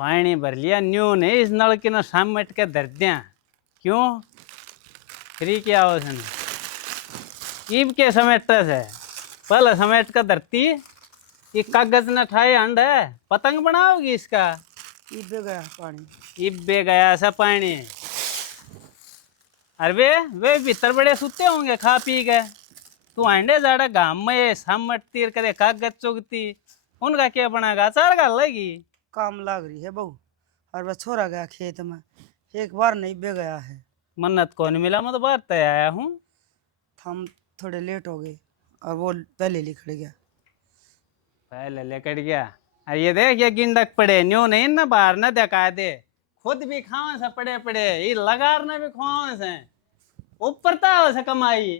पानी भर लिया न्यू नहीं इस नलकी ने समेट के धर दिया। क्यों फ्री क्या हो सन ईब के समेट से पहले समेट कर धरती ये कागज न ठाए अंड है पतंग बनाओगी इसका। इबे गया पानी। इब्बे गया ऐसा पानी। अरे वे भीतर बड़े सुते होंगे खा पी के। तू अंडे जाड़ा गाम में समेट तीर करे कागज चुगती उनका क्या बनाएगा अचार का लेगी। काम लाग रही है बहू और वह छोरा गया खेत में एक बार नहीं बे गया है। मन्नत कौन मिला मैं तो बाहर तय आया हूँ। हम थोड़े लेट हो गए और वो पहले लिखड़ गया। पहले लेकर गया। अरे ये देख ये गिंडक पड़े न्यू नहीं ना बाहर न देखा दे खुद भी खाओ से पड़े पड़े ये लगार न भी खाओ से ऊपर तो से कमाई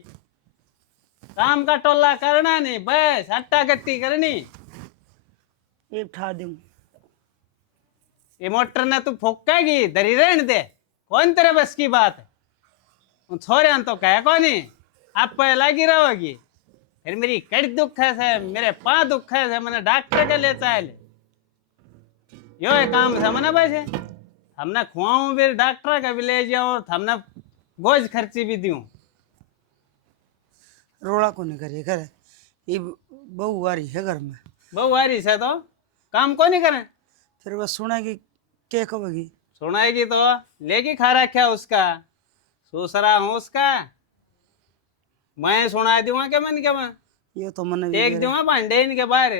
काम का टोला करना नहीं बस अट्टा गट्टी करनी। ये उठा दूं ये मोटर ने तू फूकेगी दरी रहने दे कौन तेरे बस की बात है। छोरे तो कह कौन आप पे लगी रहोगी फिर मेरी कड़ दुख है से मेरे पा दुख है से मैंने डॉक्टर के ले चाहे यो है काम से मैंने वैसे हमने खुआऊं फिर डॉक्टर का भी ले जाऊं हमने गोज खर्ची भी दूं। रोड़ा को नहीं करे घर ये बहू आ रही है घर में। बहु आ रही से तो काम को नहीं करे फिर वह सुनेगी क्या कहेगी। सुनाएगी तो लेगी खा रखा उसका दूसरा हूँ उसका मैं सुना दूंगा क्या मैंने क्या मैं ये तो मन एक दूंगा भांडे इनके बाहर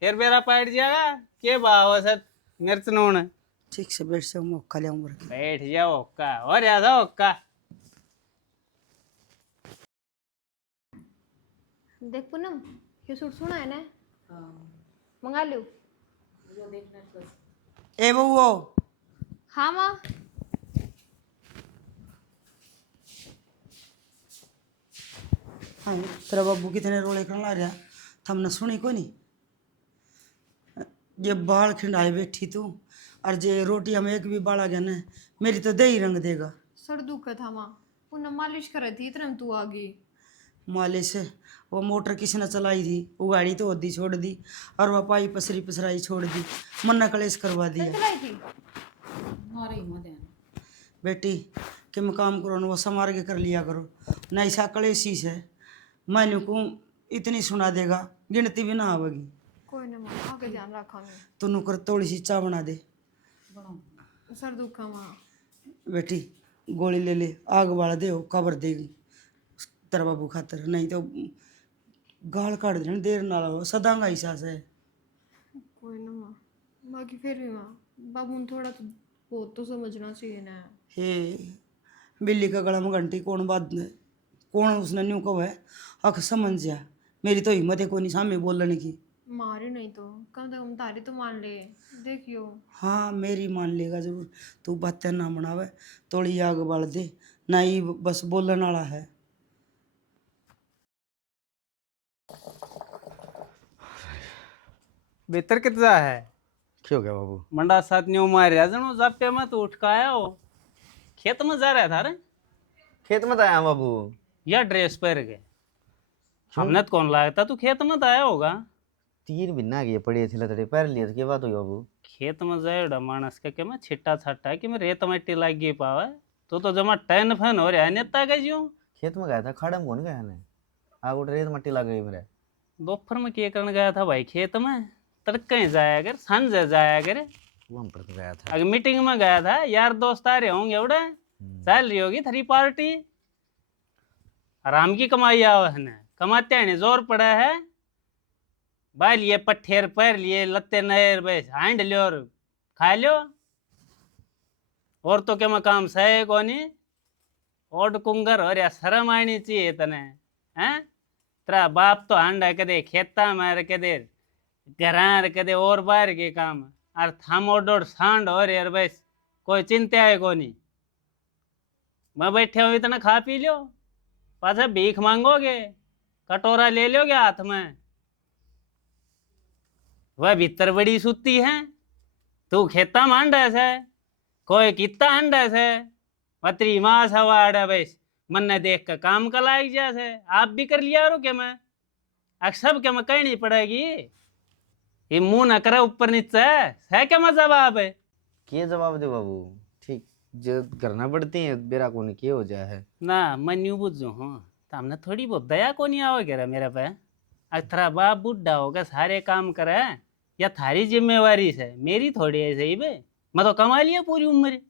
फिर मेरा पैट जाएगा के भाव सर मिर्च नून ठीक से बैठ से मौका ले उम्र की। बैठ जाओ ओक्का और ज्यादा ओक्का। देख पूनम ये सूट सुना है ना मंगा लो। ए बहू हाँ माँ हाँ तेरा बाबू कितने रोले कर ला रहा हमने सुनी को नहीं। ये बाल खिंडाए बैठी तू और जे रोटी हम एक भी बाल आ गया ना मेरी तो दे ही रंग देगा। सर दुख था माँ पूनम मालिश कर रही थी इतना तू आ गई। मालिश वो मोटर किसी ने चलाई थी वो गाड़ी तो ओदी छोड़ दी और वह पाई पसरी पसराई छोड़ दी मन कलेश करवा दिया। चलाई थी बेटी कि मैं काम करो ना वो संवार के कर लिया करो ना ऐसा कलेशी से मैंने को इतनी सुना देगा गिनती भी ना आवेगी। कोई ना माँ आगे ध्यान रखा मैं तो नुकर थोड़ी सी चाय बना दे। सर दुख है माँ। बेटी गोली ले ले आग बाल दे कबर देगी तेरा बाबू खातर नहीं तो गाल काट देना देर ना हो सदांगा ऐसा से। कोई ना माँ बाकी फिर भी माँ बाबू ने थोड़ा तो बहुत तो समझना चाहिए ना। हे बिल्ली का गला में घंटी कौन बात कौन उसने न्यू कब है अख समझ जा मेरी तो हिम्मत है कोनी सामने बोलने की। मारे नहीं तो कम से कम तारी तो मान ले देखियो। हाँ मेरी मान लेगा जरूर तू बातें ना बनावे थोड़ी आग बाल दे ना ही बस बोलने वाला है। बेहतर कितना है क्यों गया बाबू? मंडा साथ न्यू मार जनो जापे में तो उठ का आया हो खेत में जा रहा था रे खेत में तो आया बाबू। या ड्रेस पहन के हमने तो कौन लाया था तू खेत में तो आया होगा। तीन बिन्ना किए पड़े थे लतड़े पैर लिए थे, क्या बात हुई बाबू? खेत में जाए मानस के मैं छिट्टा छट्टा कि मैं रेत मट्टी लाग गई पावे तो जमा टैन फैन हो रहा है नेता का जो खेत में गया था खाड़ा में कौन गया ने आग उठ रेत मट्टी लग गई मेरे। दोपहर में क्या करने गया था भाई खेत में तड़के जाया कर सांझ जाया करे वो हम पर तो गया था। अगर मीटिंग में गया था यार दोस्त आ रहे होंगे उड़े चल रही होगी थरी पार्टी आराम की कमाई आवा है कमाते हैं जोर पड़ा है भाई लिए पट्ठेर पैर लिए लत्ते नए बस हांड लियो और खा लियो और तो क्या मैं काम सहे कोनी ओड कुंगर और या शर्म आनी चाहिए तने हैं तेरा बाप तो हांडा कदे खेता मार कदे घरार कदे और बाहर के काम और थामो डोड़ सांड और यार बस कोई चिंता है कोनी मैं बैठे हूँ इतना खा पी लो पाछा भीख मांगोगे कटोरा ले लोगे हाथ में वह भीतर बड़ी सुती है तू खेता मांडा से कोई किता हंडा से पतरी माँ सवाड़ा बस मन ने देख कर काम का लाइक जैसे आप भी कर लिया रो के मैं अब सब के मैं कहनी पड़ेगी ये मुंह न करे ऊपर नीचे है क्या मजा बाप है। के जवाब दे बाबू, ठीक जो करना पड़ती है बेरा को के हो जाए है। ना मैं न्यू बुझू हूँ तो हमने थोड़ी बहुत दया को नहीं आओगे रे मेरे पे। अथरा बाप बुढ़ा होगा सारे काम करे या थारी जिम्मेवारी से मेरी थोड़ी है सही बे। मैं तो कमा लिया पूरी उम्र।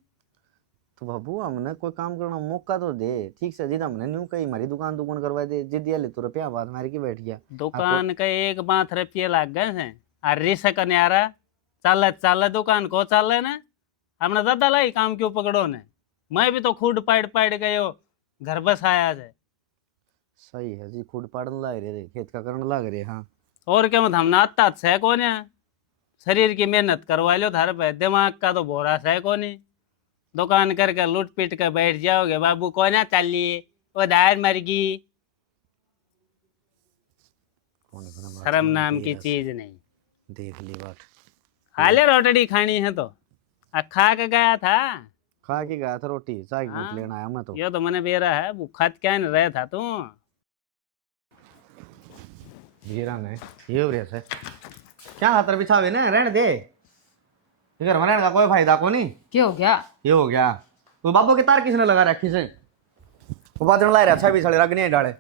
तो बाबू हमने कोई काम करना मौका तो दे, ठीक से जिद हमने न्यू कही हमारी दुकान करवा दे, जिद ले तो रुपया बात मार के बैठ गया। दुकान का एक बात रुपये लाग गए हैं और रिसक न्यारा चल चल दुकान को चल ना हमने दादा लाई काम क्यों पकड़ो ने। मैं भी तो खुद पाड़ गयो घर बस आया से। सही है जी, खुद पाड़न लाग रहे खेत का करने लाग रहे। हाँ और क्या मत हमने आता है कौन है शरीर की मेहनत करवा लो थारे पे दिमाग का तो बोरा है कौन है। दुकान करके लूट पीट कर बैठ जाओगे बाबू कौन है चलिए वो दायर मरगी। शर्म नाम की चीज नहीं। देख ली बात। हाले रोटड़ी खानी है तो खा के गया था। खा के गया था रोटी, चाय की हाँ। घूट लेना आया मैं तो। ये तो मैंने बेरा है भूखा क्या नहीं रहे था तू। वीरा ने ये हो रहा है क्या हाथ बिछावे ना रहने दे, घर में रहने का कोई फायदा को नहीं। क्या हो गया? ये हो गया वो बाबू के तार किसने लगा रखी से, वो बात ला रहा अच्छा भी साले रग नहीं डाले।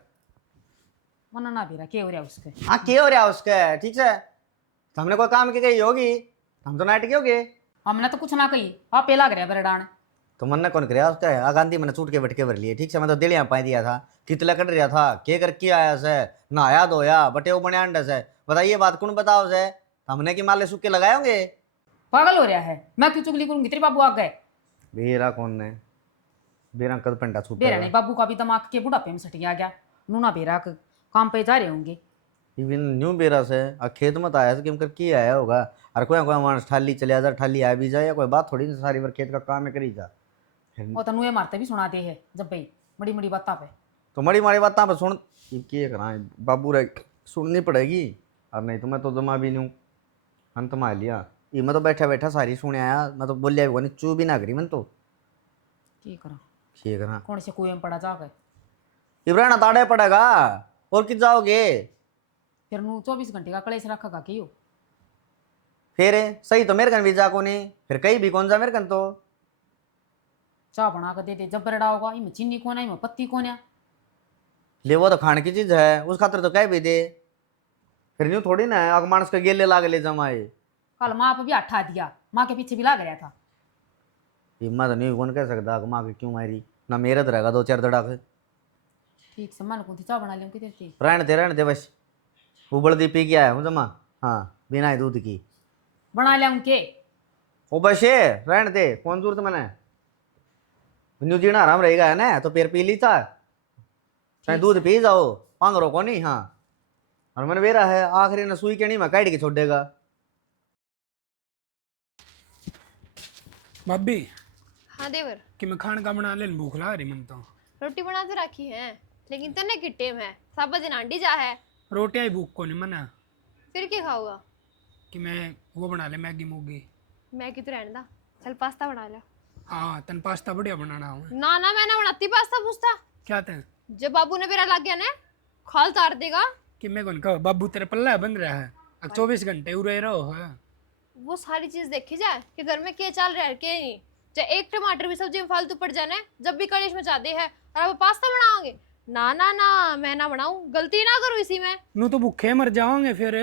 मना ना बेरा क्या हो रहा उसके? हाँ क्या हो रहा उसके, ठीक है हमने कोई काम की गई होगी हम तो नाटक हो गए। हमने तो कुछ ना कही आप पे लग रहा बरडान। तो मन ने कौन कराया उसका है आगांधी मैंने चूट के बैठ के भर लिए, ठीक से मैं तो दिलियां पाई दिया था कितला कट रहा था के करके आया से नहाया धोया बटे वो बने अंडे से। बताइए बात कौन बताओ से, हमने की माले सूखे लगाए होंगे। पागल हो रहा है, मैं क्यों चुगली करूंगी? तेरे बाबू आ गए। बेरा कौन ने, बेरा कद पेंटा छूट बेरा नहीं, बाबू का भी दिमाग के बुढ़ापे में सट गया। नूना बेरा काम पे जा रहे होंगे। इवन न्यू बेरा से आ खेत मत आया से कर की आया होगा और कोई कोई मानस ठाली चले जा ठाली आ भी जाए या कोई बात थोड़ी सारी बार खेत का काम है करी जा। और तनु ये मारते भी सुना दे है जब भाई बड़ी बड़ी बातें पे। तो मड़ी माड़ी बात पर सुन ये करा बाबू रे सुननी पड़ेगी और नहीं तो मैं तो जमा भी नहीं अंत मा लिया। ये मैं तो बैठा बैठा सारी सुने आया, मैं तो बोलिया भी नहीं चू भी ना करी मैं तो की करा ये करा। कौन से कुएं में पड़ा जा गए? इब्राहिम ताड़े पड़ेगा और कित जाओगे फिर नू 24 घंटे का कलेश रखा क्यों? फिर सही तो मेरे कन भी जा को नहीं फिर कहीं भी कौन जा मेरे कन तो चाह बना कर दे दे जब बरड़ा होगा। इनमें चीनी कौन है, इनमें पत्ती कौन है? ले वो तो खाने की चीज है उस खातर तो कह भी दे। फिर यूं थोड़ी ना है अग मानस के गेले लाग ले जमाए। कल माँ पे भी अट्ठा दिया, माँ के पीछे भी लाग रहा था। हिम्मत नहीं कौन कह सकता अग माँ के क्यों मारी ना मेरा तो रहेगा 2-4 धड़ाके। ठीक सम्मान कौन थी चाह बना लिया कितने थी? रहने दे बस उबल दी पी के आया हूँ जमा। हाँ बिना ही दूध की बना लिया उनके। ओ बस ये रहने दे कौन जरूरत मैंने न्यू जीना आराम रहेगा है ना तो फिर पी ली चाह चाहे दूध पी जाओ पांगरो को नहीं। हाँ और मैंने बेरा है आखिरी ने सुई के नहीं मैं काट के छोड़ देगा। भाभी हाँ देवर कि मैं खान का बना लेन भूख लगा रही मन तो। रोटी बना तो रखी है लेकिन तने की टेम है सब दिन आंटी जा है रोटियां ही भूख को नहीं मना फिर क्या खाऊंगा? कि मैं वो बना ले मैगी मूगी। मैगी तो रहने दा, चल पास्ता बना ले। हाँ तन पास्ता बढ़िया बनाना हूँ। ना ना मैं ना बनाती पास्ता पूछता क्या थे जब बाबू ने मेरा लग गया ना खाल तार देगा। कि मैं कौन कहो बाबू तेरे पल्ला बन रहा है अब 24 घंटे उरे रहो है। वो सारी चीज देखी जाए कि घर में क्या चल रहा है क्या नहीं। चाहे एक टमाटर भी सब्जी में फालतू पड़ जाना जब भी कलेश मचाते हैं और अब पास्ता बनाओगे। ना ना ना मैं ना बनाऊं, गलती ना करूं इसी में। नू तो भूखे मर जाओगे फिर।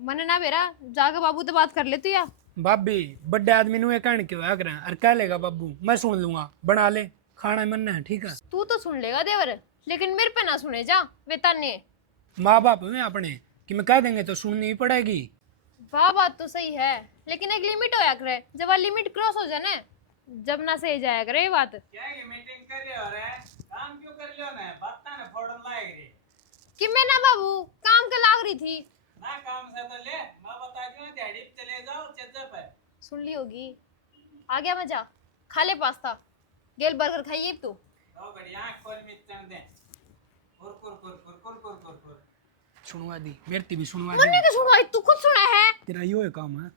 मैंने ना मेरा जाके बाबू से बात कर ले तू या भाभी बड़े आदमी नु कहने क्यों आ करे और कह लेगा बाबू मैं सुन लूंगा बना ले खाना मन है ठीक है। तू तो सुन लेगा देवर लेकिन मेरे पे ना सुने जा वे तन्ने। माँ बाप में अपने कि मैं कह देंगे तो सुननी ही पड़ेगी। वाह बात तो सही है लेकिन एक लिमिट होया करे जब वह लिमिट क्रॉस हो जाए ना जब ना सही जाया करे ये बात। क्या ये मीटिंग कर रहे हो रे काम क्यों कर लियो ना बात ना फोड़न लाग रही कि मैं ना बाबू काम के लाग रही थी ना काम से तो ले मैं बता दूं दिहाड़ी पे चले जाओ चज्जा पे। सुन ली होगी आ गया मजा खा ले पास्ता गेल बर्गर खाइए तू। तो बढ़िया खोल मिचन दे कुर कुर कुर कुर कुर कुर कुर कुर सुनवा दी मेरी भी सुनवा दी। मन्ने के सुनो तू खुद सुना है। तेरा यो है काम है।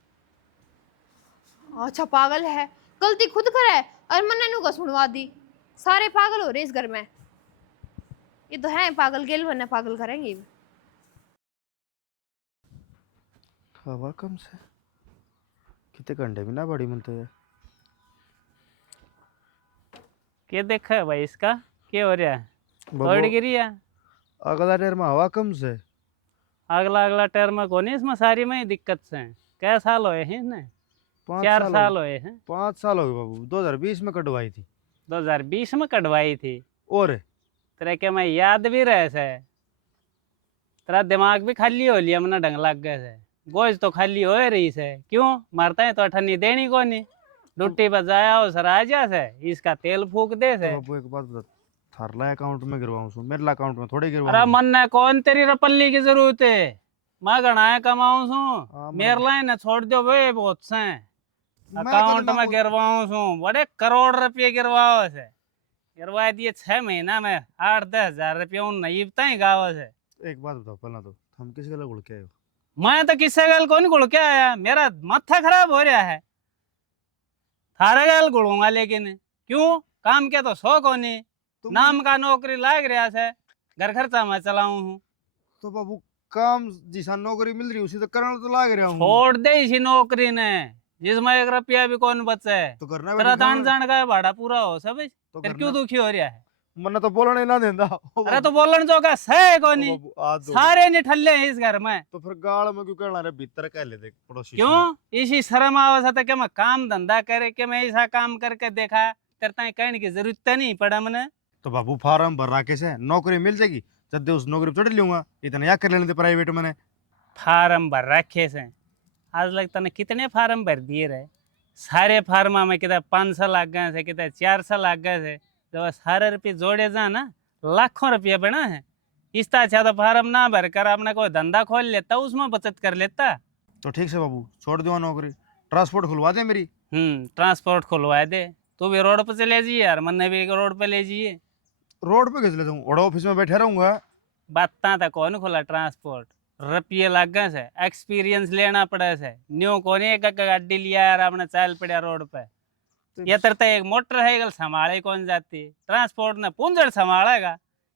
अच्छा पागल है गलती खुद करे और मन्ने नु का सुनवा दी। सारे पागल हो रहे इस घर में। ये तो है पागल गेल वरना पागल करेंगे। हवा कम से कितने घंटे भी ना बड़ी मन तो है। क्या देखा है भाई इसका, क्या हो रहा है? बाबू, तोड़ गिरी है। अगला टायर में हवा कम से। अगला अगला टर्म में कौन है, इसमें सारी में ही दिक्कत से। क्या साल हुए हैं इसने? 4 साल हुए हैं। 5 साल हो गए बाबू, 2020 में कटवाई थी। 2020 में कटवाई थी। और तेरे के मैं याद भी रहे से, तेरा दिमाग भी खाली हो लिया, मना ढंग लग गए से। गोज तो खाली हो रही से, क्यों मारता है तो अठन्नी देनी कोनी। डुट्टी बजाया हो सर आ जा से, इसका तेल फूक दे से। तो बाबू एक बात बता, थारला अकाउंट में गिरवाऊं सो, मेरे अकाउंट में थोड़ी अरे गिरवाऊं। मन ने कौन तेरी रपल्ली की जरूरत है, मैं गणाए कमाऊं सू। हाँ, मेरे लाइन ने छोड़ दो वे बहुत से, मैं अकाउंट कल में गिरवाऊं सू। बड़े करोड़ रुपये गिरवाओ से, गिरवा दिए 6 महीना में 8-10 हजार रुपये उन नईबता ही गाँव से। एक बात बताओ पहला तो, हम किस गला गुड़ के आए हो? मैं तो किससे गल कौन गुड़ के आया, मेरा माथा खराब हो रहा है। थारा गल गुड़ूंगा लेकिन क्यों, काम के तो शौक होनी। तुम नाम का नौकरी लाग रहा है, घर खर्चा मैं चलाऊं हूँ। तो बाबू काम जिसा नौकरी मिल रही उसी तो करना तो लाग रहा हूँ। छोड़ दे इसी नौकरी ने, जिसमें 1 रुपया भी कौन बचे। तो करना तेरा बैठी दान जान का भाड़ा पूरा हो सब, तो फिर करना क्यों दुखी हो रहा है? मन्ना तो बोलने ना देंदा। अरे तो बोलन जो का सह कोनी, बाबू आ दो। सारे निठल्ले हैं इस घर में। तो फिर गाल में क्यों करना रे, भीतर कह लेते पड़ोसी से। क्यों इसी शर्म आवश्यक था कि मैं काम धंधा करे, कि मैं ऐसा काम करके देखा, तेरे कहने की जरूरत नहीं पड़ा मैंने। तो बाबू फार्म भर रहा कैसे नौकरी मिल जाएगी, जब उस नौकरी पे चढ़ लूंगा, इतना या कर लेने थे प्राइवेट मैंने। फार्म भर रखे से, आज लगता ने कितने फार्म भर दिए रहे। सारे फार्मा में कितना 500 लाग गए थे, कितना 400 लाग गए थे। जब सारे रुपये जोड़े जा ना, लाखों रुपये बना है। इससे अच्छा तो फार्म ना भर कर अपना कोई धंधा खोल लेता, उसमें बचत कर लेता। तो ठीक से बाबू छोड़ दो नौकरी, ट्रांसपोर्ट खुलवा दे मेरी। ट्रांसपोर्ट खुलवा दे। तू भी रोड पे चले जाइए यार, मन्ने भी रोड पे ले जाइए। रोड पे कैसे ले जाऊँ, और ऑफिस में बैठे रहूंगा। बात था कौन खुला ट्रांसपोर्ट, रुपये लग गए से, एक्सपीरियंस लेना पड़े से। न्यू कौन एक गाड़ी लिया यार आपने चल पड़ा रोड पे। ये तरता एक मोटर है गल संभाले कौन जाती, ट्रांसपोर्ट ने पूंजड़ संभालेगा।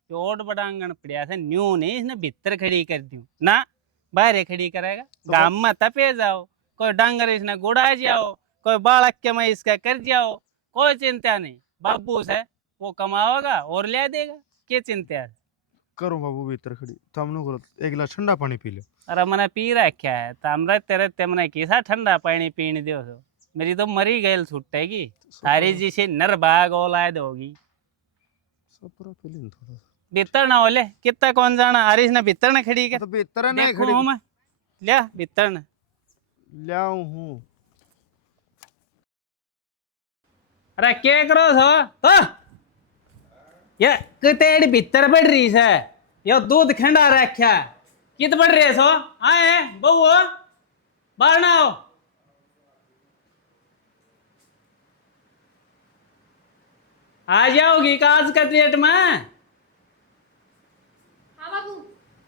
जो ओट बडांगण पड़ा से न्यू नहीं, इसने भीतर खड़ी कर दी ना, बाहर खड़ी करेगा। गांव में तपे जाओ, कोई डांगर इसने गुड़ा जाओ, कोई बालक के में इसका कर जाओ, कोई चिंता नहीं। बाबू से वो कमाओगा और ले देगा, क्या चिंता है। करो बाबू भीतर खड़ी, तो हमने बोला एक गिलास ठंडा पानी पी लो। अरे मैंने पी रखा है, तामरा तेरे तेमने किसा ठंडा पानी पीने दो सो। मेरी तो मरी गैल छुटेगी, सारी जिसे नर बाग औलाद होगी। सपरा फीलिंग थोड़ा सा भीतर ना ओले, कितना कौन जाना। हरीश ने भीतर ने खड़ी कर, तो भीतर नहीं देखूं खड़ी हूं मैं, लिया भीतर ने। लाऊं हूँ। अरे क्या करो सो तो, ये कितेड़ भीतर बढ़ रही से, यो दूध खंडा रखा, कित बढ़ रहे सो। आए बहू बाहर ना आओ। आ जाओगी काज का डेट में। हाँ बाबू।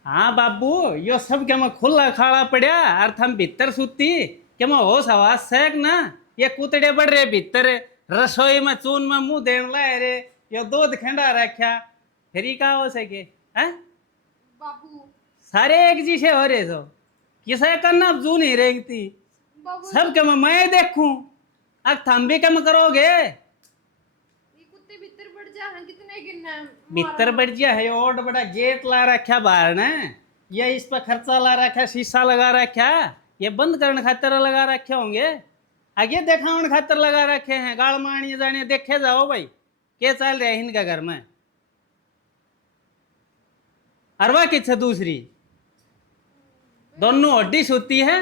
हाँ बाबू, यो सब क्या मैं खुला खाड़ा पड़ा, अर्थ हम भीतर सुती क्या मैं होश आवाज सेक ना। ये कुतड़े बढ़ रहे भीतर, रसोई में चून में मुंह देने लाए रे, यो दूध खंडा रखा, फिर का हो सके हैं। बाबू सारे एक जैसे हो रहे सो, किसे करना जू नहीं रेंगती। बाबू सब क्या मैं देखूं, अब थम भी कम करोगे। ये कुत्ते भीतर बढ़ जा, हाँ कितने गिनना है। भीतर बढ़ गया है, और बड़ा गेट ला रखा बाहर ने, ये इस पर खर्चा ला रखा, शीशा लगा रखा, ये बंद करने खातिर लगा रखे होंगे, आगे दिखाने खातिर लगा रखे हैं। गाड़ मारनी जाने देखे जाओ भाई क्या चल रहा है इनका घर में। अरवा किस दूसरी दोनों हड्डी सोती है,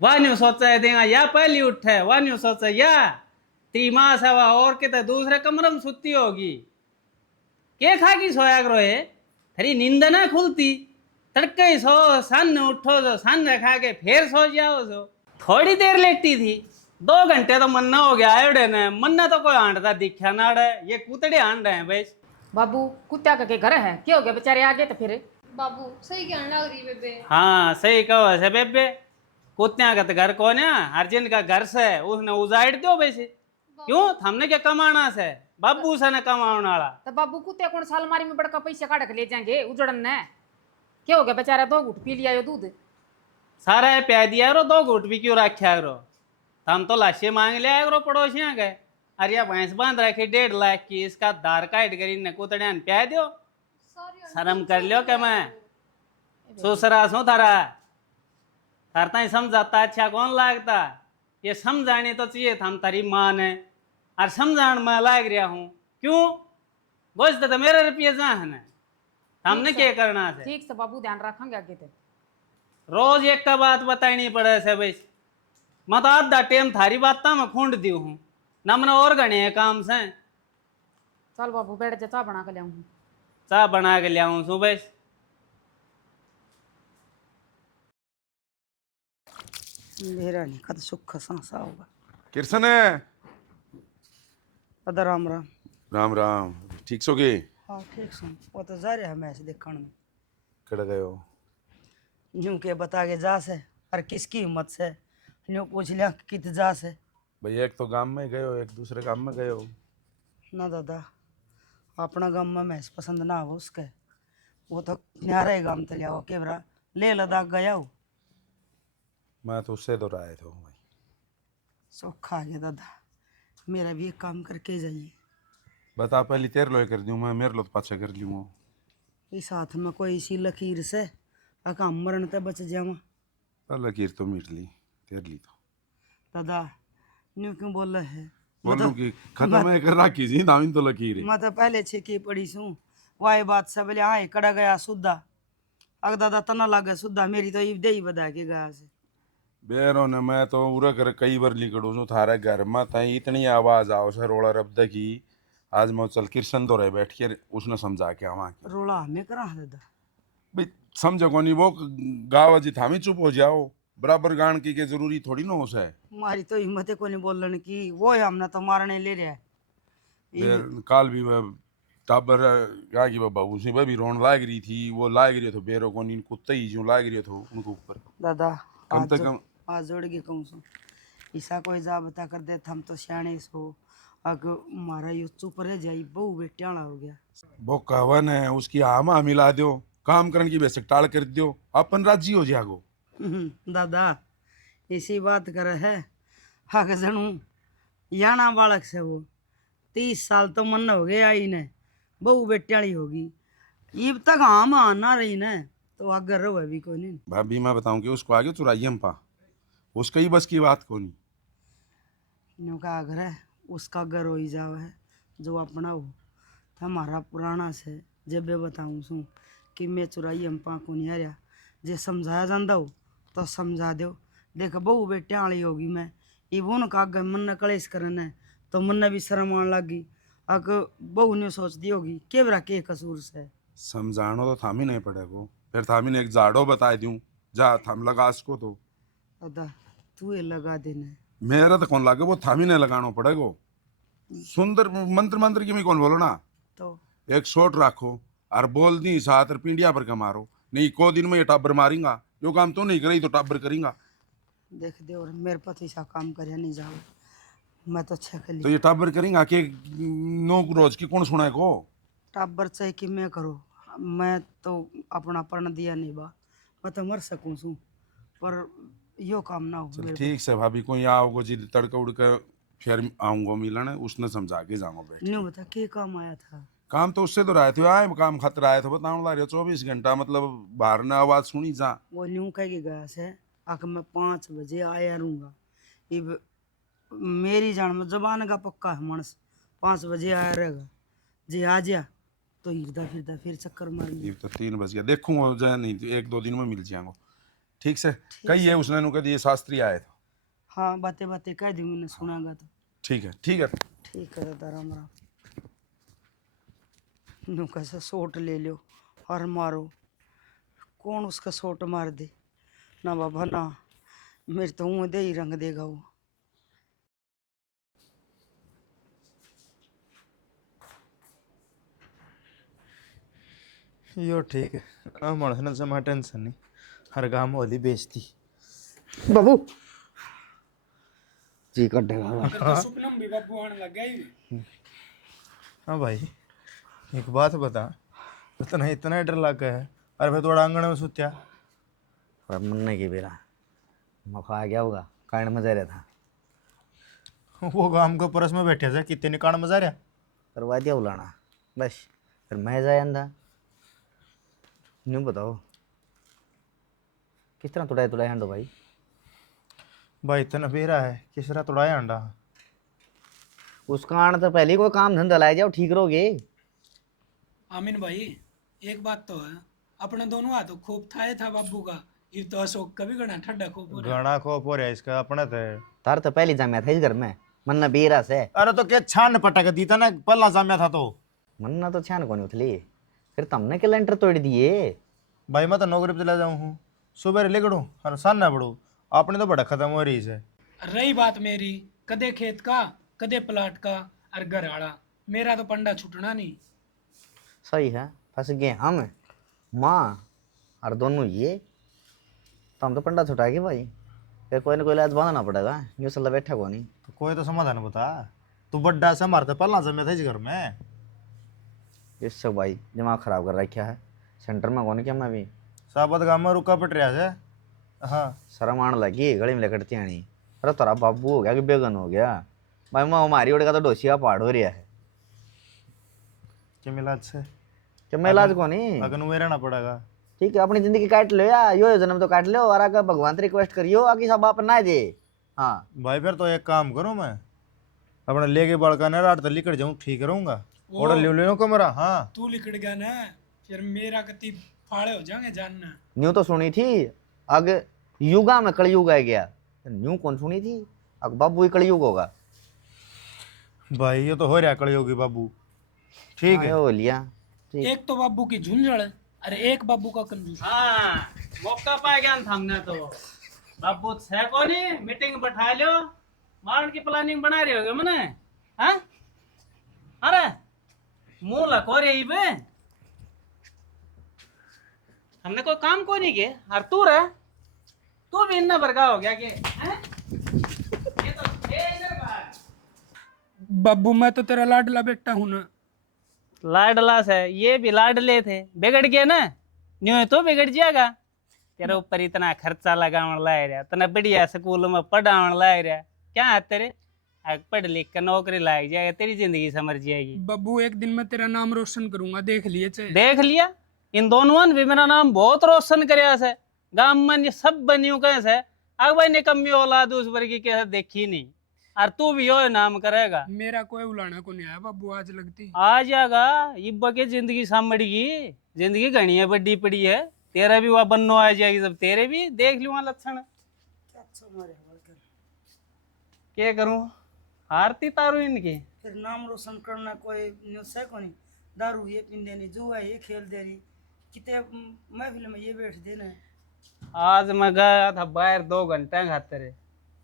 वह न्यू सोचा है देगा या पहली उठे, वह न्यू सोचा या तीमास है वह, और कितने दूसरे कमरे में सुती होगी। के खा की सोया करो है, थरी नींद ना खुलती, तड़के ही सो, सन उठो तो सन खा के फिर सो जाओ सो। थोड़ी देर लेटी थी, 2 घंटे तो मन्ना हो गया आयोडे ने, मन्ना तो कोई आंडता दिखा ना रहे, ये कुतड़े आंड रहे हैं भाई। बाबू कुत्ता के घर है, क्या हो गया बेचारे आगे तो फिर। बाबू सही कहने लग रही बेबे। हाँ सही कहो से बेबे, कुत्तियां का तो घर कौन है, अर्जुन का घर से उसने उजाड़ दो वैसे। क्यों हमने क्या कमाना से, बाबू से ने कमाने वाला। तो बाबू कुत्ते कौन सालमारी में बड़का पैसा काट के ले जाएंगे उजड़न ने, क्या हो गया बेचारा 2 घूट पी लिया यो दूध। सारा है प्या दिया रो, 2 घूट भी क्यों रखा रो? हम तो लाशे मांग लिया करो पड़ोसियां गए। अरे या भैंस बांध रखी 1.5 लाख की, इसका धार काट कर इन्हें कुतड़िया प्या दो। शर्म कर लियो क्या मैं ससुरा सू थारा? थारता ही समझाता अच्छा कौन लागता? ये समझाने तो चाहिए था, हम तारी मां ने और समझाण मैं लाग रहा हूँ। क्यों गोश्त तो मेरे रुपये जहाँ है ना, हमने क्या करना है? ठीक से बाबू ध्यान रखेंगे आगे ते। रोज एक का बात बतानी पड़े से भाई। मैं तो आधा टाइम थारी बात मैं खूंड दी हूँ ना, मैंने और गणे काम से। चल बाबू बैठ जा, चाय बना के ले आऊं। चाह बना के ले आऊँ सुबह। मेरा नहीं कद सुख सांसा होगा। किरसन है। अदा राम राम। राम राम। ठीक सो गए? हाँ ठीक सुन, वो तो जा रहा है मैच देखने में। कड़ गए हो? यूं के बता के जा से और किसकी हिम्मत से यूं पूछ लिया कि कित जा से। भाई एक तो गांव में गए हो, एक दूसरे काम में गए हो। ना दादा, अपना गांव में मैच पसंद ना हो उसके, वो तो न्यारे गांव तले हो के बरा ले लद्दाख गया हो। मैं तो उससे तो राय था भाई। सौखा आ गया दादा, मेरा भी एक काम करके जाइए। बता पहले तेरे लो कर दूं मैं, मेरे लो तो पाछा कर लूँगा। इस हाथ में कोई इसी लकीर से अका मरण ते बच जावा। लकीर तो मीट ली तेरे ली तो। दादा न्यू क्यों बोल रहे है? बोलूं कि खत्म है कर राखी जी नाविन तो लकीर है। मैं तो पहले छे की पड़ी सूं, वाई बात से बोले हाँ कड़ा गया सुद्धा। अग दादा तना लागे सुद्धा, मेरी तो दे ही बता के गया से। बेरो ने मैं तो उरा कर कई बार लिखड़ू सू थारे घर में तई इतनी आवाज आओ से रोड़ा रब्द की। आज मैं चल किरसन तो रहे बैठ के उसने समझा के आवा के। रोला हमें करा दादा। भाई समझो को नहीं वो गाँव जी थामी चुप हो जाओ, बराबर गान की के जरूरी थोड़ी ना हो से। मारी तो हिम्मत को नहीं बोलने की, वो है हमने तो मारने ले रहा है। फिर काल भी मैं टाबर क्या कि बाबा उसी भी रोन लाग रही थी, वो लाग रही तो बेरो को नीन कुत्ते ही जो लाग रही तो उनको ऊपर दादा कम से कम आज जोड़ के कहूँ सो ईसा कोई जा बता कर दे, हम तो सियाने सो। अग मारा यो चुप रह जाई, बहु बेटियाला हो गया। वो कवन है उसकी आमा मिला दो, काम करने की बेसिक टाल कर दो, अपन राजी हो जागो। दादा इसी बात करे है, हक जनू याना बालक से वो 30 साल तो मन हो गया ही ने, बहु बेटियाली होगी। ये तक हम आना रही ने तो आगे रहो भी कोई नहीं। भाभी मैं बताऊं कि उसको आगे चुराइए हम पा, उसका ही बस की बात को नहीं। इन्हों का घर है, उसका घर हो ही जाओ है जो अपना हो। हमारा पुराना से जब मैं बताऊँ सू कि मैं चुराई हम पा को नहीं आ रहा, जे समझाया जाता हो तो समझा दो। देख बहु बेटिया वाली होगी मैं, ये वो का आगे मन ने कलेश करना तो मन ने भी शर्म आने लगी। अग बहु ने सोचती होगी के बरा के कसूर से। समझानो तो थामी नहीं पड़ेगा, फिर थामी ने एक जाड़ो बता दूं जा थाम लगा इसको तो। दादा तू ये लगा देना। मेरा तो कौन लागे, वो थामी ने लगाना पड़ेगा। सुंदर मंत्र मंत्र की मैं कौन बोलो ना, तो एक शॉट रखो और बोल दी साथ और पींडिया पर के मारो। नहीं को दिन में ये टाबर मारेगा, जो काम तो नहीं करी तो टाबर करेगा। देख दे और मेरे पति सा काम कर नहीं जाओ, मैं तो छे के तो लिए ये टाबर करेगा कि नो रोज की कौन सुना को। टाबर चाहे कि मैं करो, मैं तो अपना पर्ण दिया नहीं बा, मैं तो मर सकूँ सू पर यो काम ना हो चल मेरे ठीक से भाभी कोई आओगे जी तड़का उड़का फिर आऊंगा मिलने, उसने समझा के जाऊंगा बैठ। नहीं बता के काम आया था। काम तो उससे तो रहे थे आए काम खातर आए थे बताऊं ला रहे 24 घंटा मतलब बाहर ने आवाज सुनी जा। वो न्यू कह के गया से आख मैं 5 बजे आया रहूँगा। इब मेरी जान में जबान का पक्का है मानस, 5 बजे आया रहेगा। जी आ जा तो हिरदा फिरदा फिर चक्कर मार ये तो 3 बज गया, देखूंगा जाए नहीं तो 1-2 दिन में मिल जाएंगे। ठीक से कही है उसने नु कह शास्त्री आए थे। हाँ बातें बातें कह दी मैंने सुनागा तो। ठीक है ठीक है। ठीक है दादा राम राम। नु कैसे सोट ले लो और मारो, कौन उसका सोट मार दे ना बाबा ना, मेरे तो मुँह दे ही रंग देगा वो। यो ठीक है, मणसने जमा टेंशन नहीं, हर गांव में होली बेचती। बाबू जी कटेगा। तो सुपनम भी बाबू आने लग गई। हाँ भाई एक बात बता, इतना इतना डर लगा है, अरे भाई थोड़ा आंगन में सुत्या। मन नहीं की बेरा मौका आ गया होगा, कांड मजा रहा था। वो गांव को परस में बैठे थे कितने कांड मजा रहा। करवा दिया बुलाना बस, फिर मैं जाए अंधा। न्यू बताओ किस तरह तुड़ाए तुड़ाए हंडो भाई। भाई इतना बेरा है किस तरह तुड़ाया अंडा। उसका आने तो पहले ही कोई काम धंधा लाए जाओ, ठीक रहोगे। आमीन भाई एक बात तो है, अपने दोनों हाथों खूब थाए था बाबू का, ये तो अशोक कभी गणा ठंडा खूब हो रहा। घना खो पोर है इसका अपने थे। तार तो पहले जामिया था इस घर में, मन्ना बेरा से। अरे तो क्या छान पटक दी था ना, पल्ला जामिया था तो। मन्ना तो छान कौन उथली, फिर तुमने के लेंटर तोड़ दिए। भाई मैं तो नौकरी पे चला जाऊँ हूँ, सुबह लेकड़ू और सान ना पड़ू, आपने तो बड़ा खत्म हो रही है। रही बात मेरी, कदे खेत का कदे प्लाट का और घर आड़ा, मेरा तो पंडा छूटना नहीं। सही है, फंस गए हम माँ और दोनों ये। तो हम तो पंडा छुटा गए भाई, फिर कोई ना कोई इलाज बनाना पड़ेगा। न्यू सल्ला बैठा को नहीं तो कोई तो समाधान बता, तू बड्डा से मारते पल्ला जामिया था इस घर में। इससे भाई दिमाग खराब कर रखा है, सेंटर में कौन क्या मैं भी साबत गाँव में रुका पट रहा है। हाँ शर्म आने लगी, गली में लेकड़ती आनी। अरे तेरा बाबू हो गया कि बेगन हो गया भाई, मैं हमारी ओर का तो डोसिया पहाड़ हो रहा है क्या मिला से कि मैं इलाज को नहीं। अगन में रहना पड़ेगा। ठीक है अपनी जिंदगी काट लो या यो जन्म तो काट लो, और आगे भगवान से रिक्वेस्ट करियो आगे सब आप ना दे। हाँ भाई फिर तो एक काम करूँ मैं, अपने लेके बड़का न रात लिकड़ जाऊँ, ठीक रहूंगा। ऑर्डर ले लो कमरा। हाँ तू लिखड़ गया ना, फिर मेरा कति फाड़े हो जाएंगे जानना। न्यू तो सुनी थी अग युगा में कलयुग आ गया, न्यू कौन सुनी थी अग बाबू ही कलयुग होगा। भाई ये तो हो रहा कलयोगी बाबू। ठीक है हो लिया ठीक। एक तो बाबू की झुंझड़, अरे एक बाबू का कंजूस। हाँ मौका पा गया था हमने तो। बाबू छह को नहीं मीटिंग बैठा लो, मारण की प्लानिंग बना रहे होगे मने। हाँ अरे मुंह लको रे बे, हमने कोई काम को नहीं किया। और तू रे, तू भी इतना बरगा हो गया कि हैं? ये तो इधर का बाबू मैं तो तेरा लाडला बेटा हूं ना। लाडला से ये भी लाडले थे, बिगड़ गए ना, न्यू तो बिगड़ जाएगा। तेरे ऊपर इतना खर्चा लगावन लाए रहा, इतना बढ़िया स्कूल में पढ़ावन लाए रहा, क्या है तेरे आग पढ़ लिख कर नौकरी लाग जाएगा, तेरी जिंदगी समझ जाएगी। बाबू एक दिन मैं तेरा नाम रोशन करूंगा, देख लिए चाहे। देख लिया, इन दोनों ने भी मेरा नाम बहुत रोशन कराया से, गांव में ये सब बनियो कैसे आग भाई निकम्मी औलाद उस वर्गी के देखी नहीं, और तू भी यो नाम करेगा। मेरा कोई उलाना को नहीं आया बाबू, आज लगती आ जाएगा इब्बा के जिंदगी सामड़गी, जिंदगी घनी है बड्डी पड़ी है, तेरा भी वह बन्नो आ जाएगी, जब तेरे भी देख लूंगा लक्षण। क्या करूं, आरती तारू इनकी। फिर नाम रोशन करना कोई न्यूज़ है को नहीं, दारू ये पींदे नहीं, जुआ ये खेल दे रही, कितने महफिल में ये बैठ देना। आज मैं गया था बाहर 2 घंटे खातिर,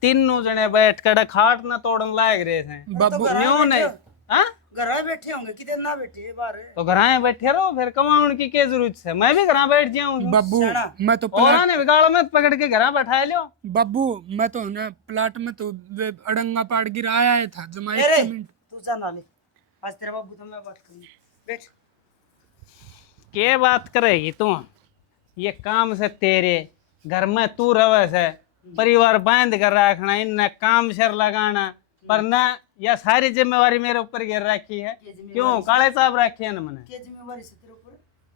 तीनों जने बैठ कर खाट ना तोड़न लायक रहे थे। बाबू न्यू नहीं हाँ घर बैठे होंगे कितने ना बैठे बाहर। तो घर बैठे रहो, फिर कमाउन की क्या जरूरत है, मैं भी घर बैठ जाऊं। बाबू मैं तो और ने बिगाड़ में पकड़ के घर बैठा लियो। बाबू मैं तो ना प्लाट में तो वे अड़ंगा पाड़ गिर आया था जमा अरे 1 मिनट। तू जा ना ले, आज तेरा बाबू तो मैं बात करूंगी, बैठ। के बात करेगी तू, ये काम से तेरे घर में तू रवे से परिवार बांध कर रखना, इन काम शर लगाना, पर ना यह सारी जिम्मेवारी मेरे ऊपर गिर रखी है। क्यों काले साहब रखी है ना मैंने, क्या जिम्मेवारी से तेरे ऊपर?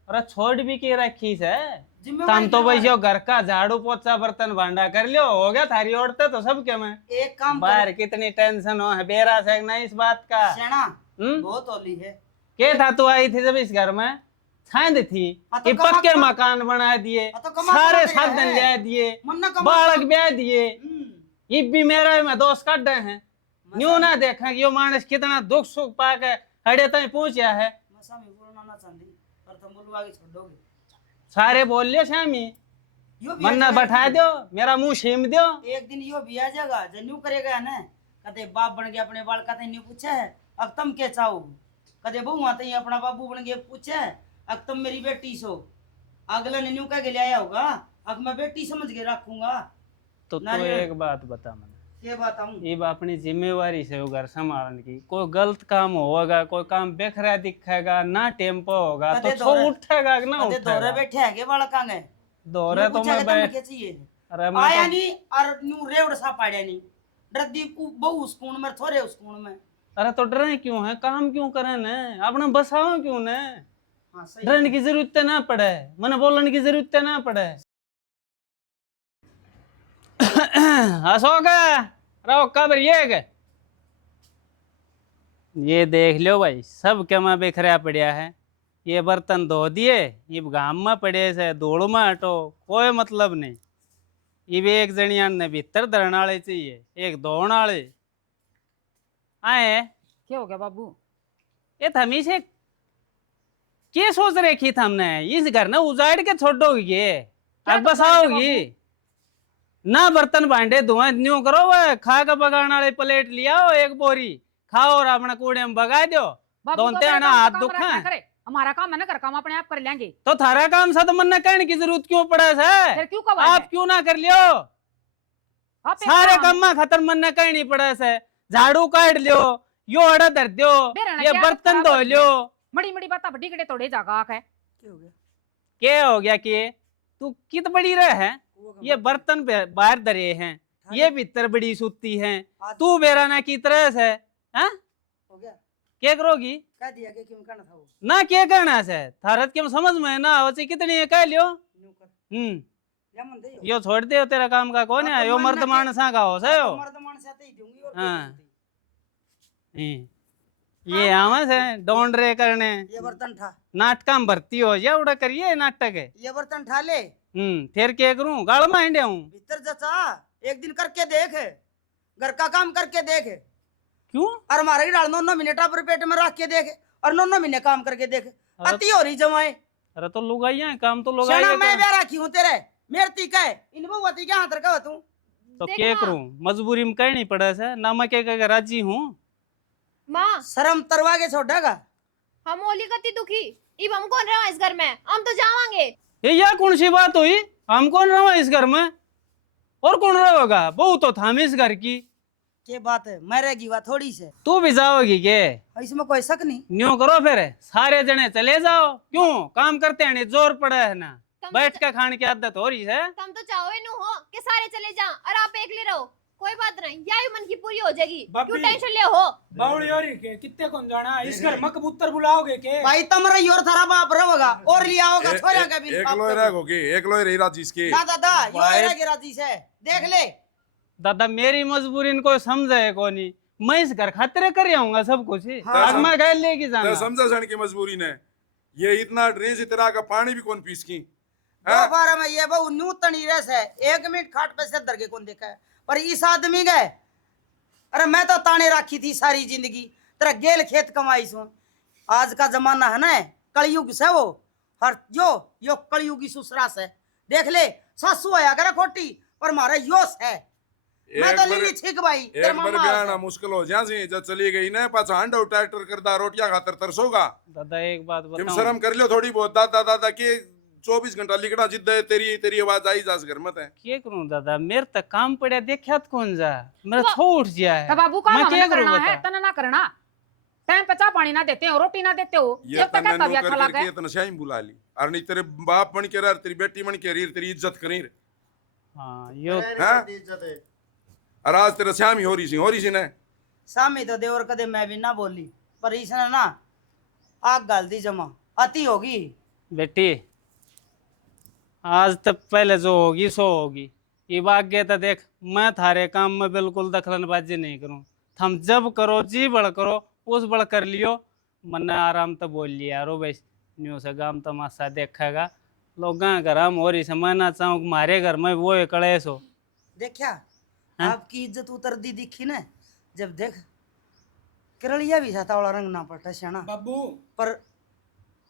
अरे छोड़ भी के रखी से जिम्मेवारी तुम तो वैसे घर का झाड़ू पोछा बर्तन भांडा कर लियो, हो गया थारी औरतें तो सब क्या मैं। एक काम बाहर कितनी टेंशन हो है बेरा से नहीं इस बात का। सेना हम्म बहुत ओली है। क्या था तू आई थी जब इस घर में छांद थी हाँ तो कि कमा- पक्के मकान बना दिए, हाँ तो कमा सारे कमा साधन है। ले दिए, मन्ना कमा बालक ब्याह दिए, हम्म, ये भी मेरा में दोस्त काट रहे हैं। न्यू ना देखा कि यो मानस कितना दुख सुख पाके हड़े तक पहुंचा है। मसा में बोलना ना चाहती पर तुम बोलवा के छोड़ दोगे। सारे बोल लियो शामी, यो भी आ मन्ना जाएगा बैठा दो, मेरा मुंह छीम दो। एक दिन यो भी आ जाएगा जो न्यू करेगा ना, कदे बाप बन गया अपने बाल का न्यू पूछा है अब तुम क्या चाहो, कदे बहू आते ही अपना बाबू बन गया पूछा है अब तुम मेरी बेटी सो, अगला ने न्यू कह के ले आया होगा अब मैं बेटी समझ के रखूंगा। तो तू नारियल। एक बात बता मैंने, ये बताऊं ये अपनी जिम्मेवारी से वो घर संभालने की, कोई गलत काम होगा, कोई काम बेखरा दिखेगा ना, टेम्पो होगा तो कदे छो दौरे- उठेगा कि ना कदे दौरे उठेगा। बैठे है के बालक आ गए दौरे तो मैं बैठ क्या चाहिए अरे मैं आया तो- नहीं और नू रेवड़ सा पाड़िया नहीं डरदी बहु स्कून में थोड़े स्कून में। अरे तो डरे क्यों है, काम क्यों करे न, अपना बसाओ क्यों न, हाँ सही डरने की जरूरत ना पड़े, मैंने बोलने की जरूरत ना पड़े। अशोक रहो कबर ये देख लो भाई, सब कमा बिखरा पड़ा है। ये बर्तन धो दिए, ये घाम में पड़े से धूल में हटो, कोई मतलब नहीं। ये भी एक जनियान ने भीतर धरने वाले चाहिए, एक धोने वाले आए। क्या हो गया बाबू? ये थमी से क्या सोच रखी था हमने, इस घर ने उजाड़ के छोड़ोगी अब बसाओगी ना, बर्तन भांडे धुआं न्यू करो, वह खा के बगाने वाले प्लेट लिया हो एक बोरी, खाओ और अपने कूड़े में बगा दो। बाबू दोनते तो आना काम हाथ काम दुखा रखना है। करे, हमारा काम है ना, घर काम अपने आप कर लेंगे। तो थारा काम सा तो मन ने कहने की जरूरत क्यों पड़ा है, फिर क्यों कब आप क्यों ना कर लियो, सारे काम में खत्म मन ने कहनी पड़ा से, झाड़ू काट लियो, यो अड़ा धर दो, बेरना ये क्या बर्तन खराब धो हो लियो। मड़ी मड़ी बात बड़ी गड़े तोड़े जागा है। क्या हो गया? क्या हो गया कि तू कित बड़ी रह है, ये बर्तन बाहर धरे हैं, ये भीतर बड़ी सूती हैं, तू बेराना की तरह से हाँ हो गया क्या करोगी कह दिया कि क्यों करना था वो ना, क्या करना से थारत के समझ में ना हो कितनी है कह लियो। न्यू कर या मन दे यो छोड़ दे, तेरा काम का कौन है, यो मर्द मानसा का हो से यो। मर्द मान से ही दूंगी और हाँ। ये आवा से डोंड रे करने ये बर्तन ठा नाटक में भर्ती हो जा, उड़ा करिए नाटक है। ये बर्तन ठा ले फिर क्या करूं, गाड़ में हिंडे हूं। भीतर जचा एक दिन करके देख, घर का काम करके देख, क्यों और हमारा ही डाल 9 महीने टापर पेट में रख के देख, और 9 महीने काम करके देख, अति हो रही जमाए। अरे तो लुगाइया काम तो शना मैं लुगाइया, ब्याह रखी हूँ तेरे मेरे ती का है इन बहुवती क्या हाथ रखा तू तो देख क्या माँ। करूं, मजबूरी में कहनी पड़े से ना, मैं क्या कह राजी हूँ। माँ शर्म तरवा के छोड़ेगा। हम ओली कती दुखी, इब हम कौन रहा इस घर में, हम तो जावांगे। ये यह कौन सी बात हुई, हम कौन रहा इस घर में, और कौन रहेगा, बहू तो थामी इस घर की। के बात है मैं रहेगी बात थोड़ी से, तू भी जाओगी के, इसमें कोई शक नहीं। न्यू करो फिर सारे जने चले जाओ, क्यों काम करते हैं नहीं, जोर पड़ा है ना, बैठ के खाने की आदत हो रही है। तुम तो चाहो ही नु हो कि सारे चले जाओ और आप अकेले रहो, कोई बात नहीं, यही मन की पूरी हो जाएगी, बापी। क्यों टेंशन ले हो। बावड़ी और के कितने कौन जाना इस घर में कबूतर बुलाओगे के? भाई तमरा योर थारा बाप रहोगा और लिया होगा छोरा का भी एक लोय रहोगे, एक लोय रही रात जिसके ना दादा यो भाई- रहेगी राजी से देख ले। दादा मेरी मजबूरी को समझे को नहीं, मैं इस घर खातिर कर आऊंगा सब कुछ ही। हाँ। आज मैं गैर लेके जाना। समझा सन की मजबूरी ने, ये इतना ड्रेस इतना का पानी भी कौन पीस की दो बार में ये बहु न्यू तनी रस है, 1 मिनट खाट पे से दरगे कौन देखा है, पर इस आदमी गए अरे मैं तो ताने रखी थी सारी जिंदगी, तेरा गेल खेत कमाई सो। आज का जमाना है ना कलयुग से, वो हर जो यो कलयुगी सुसरा से देख ले, सासू आया करे खोटी पर मारा योस है। मैं तो लीली ठीक भाई तेरा एक बार मामा ब्याह ना है। मुश्किल हो जासी, जब चली गई ना पाछा हांडो ट्रैक्टर करदा रोटियां खातर तरसोगा। दादा एक बात तुम बताऊं, शर्म कर लो थोड़ी बहुत, दादा दादा के 24 घंटा लिखड़ा जिद्द है, तेरी तेरी आवाज आई जास घर में है। क्या करूं दादा, मेरे तक काम पड़ा देखा तो कौन जा, मेरा तो- छो उठ जाए। तो बाबू काम मैं क्या हमने करना करूं है, बता? तना ना करना, टाइम पे चाय पानी ना देते हो, रोटी ना देते हो, ये जब तक तन्ने तबियत नौकर खराब करके है। इतना शाही बुला ली, और नहीं तेरे बाप बन के रह, तेरी बेटी बन के रही, तेरी इज्जत करी। हाँ यो हाँ? और आज तेरा श्याम ही हो रही सी ने। सामी तो देवर कदे मैं भी ना बोली, पर इसने ना आग गाल दी जमा, अति होगी। बेटी आज तक पहले जो होगी सो होगी, ये आगे तो देख मैं थारे काम में बिल्कुल दखलंदाजी नहीं करूं, थम जब करो जी बड़ करो उस बड़ कर लियो, मन्ने आराम तो बोल लिया रो भाई, न्यू से गाम तमाशा देखेगा, लोग घर हम हो रही से, मैं ना चाहूँ कि मारे घर में वो कलेश हो। देखा हाँ? आपकी इज्जत उतर दी दिखी ना, जब देख करलिया भी था वाला रंग ना पड़ता श्याना, बाबू पर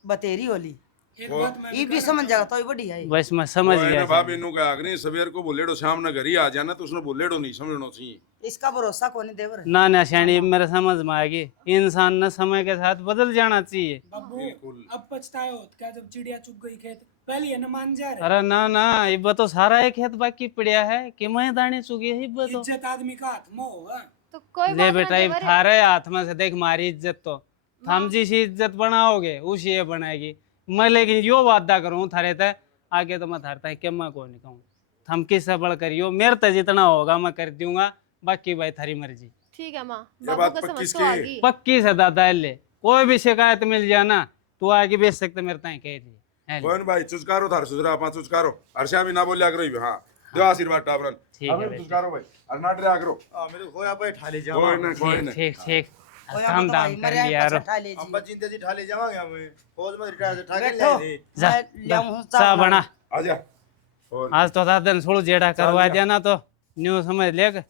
बतेरी होली एक बात मैं ये भी समझ जाएगा तो ही बढ़िया है। बस मैं समझ गया भाभी नु का अग्नि सवेर को बोलेड़ो शाम न घर ही आ जाना, तो उसने बोलेड़ो नहीं समझनो चाहिए। इसका भरोसा कौन देवर। ना ना श्यानी मेरे समझ में आएगी, इंसान ने समय के साथ बदल जाना चाहिए। बाबू बिल्कुल। अब पछताए हो क्या, जब चिड़िया चुग गई खेत पहले न मान जा रहे। अरे ना ना इब तो सारा एक खेत बाकी पड़ा है कि मैं दाने चुकी है इब तो। इज्जत आदमी का हाथ में होगा। तो कोई ले बात ना बेटा इब देवर है। थारे हाथ में से देख मारी इज्जत तो हम जिस इज्जत बनाओगे उसी ये बनाएगी। मैं लेकिन यो वादा करूँ थारे तक आगे तो मैं थारता है कि मैं कोई नहीं कहूँ, थमकी से बढ़ करियो, मेरे तो जितना होगा मैं कर दूंगा, बाकी भाई थारी मर्जी। ठीक है माँ, ये बाबू बात को पक्की समझ तो आ इसकी? गई। पक्की से दादा ले, कोई भी शिकायत मिल जाना तू आगे बेच सकते मेरे ताई कह दी है ले। कौन भाई चुचकारो थार सुधरा पांच चुचकारो अर्षा भी ना बोलिया करो ही, हाँ दो आशीर्वाद टाबरन ठीक है अबे बेटे। चुचकारो भाई और ना डरा करो। मेरे को खोया पे ठा ले जाओ। कोई ना कोई ठीक ना ठीक ठीक, ओए काम अब तो दाम भाई कर मेरे लिया यहाँ रो। पछा ले जी। हम बचिंते जी ठा ले जावांगे हमें, फौज में रिटायर से ठा के बैठो ले दे। जा, मैं लियाऊं चा बना, आजा और आज तो दादा ने छोड़ो जेड़ा करवा दिया ना तो न्यू समझ लेगा।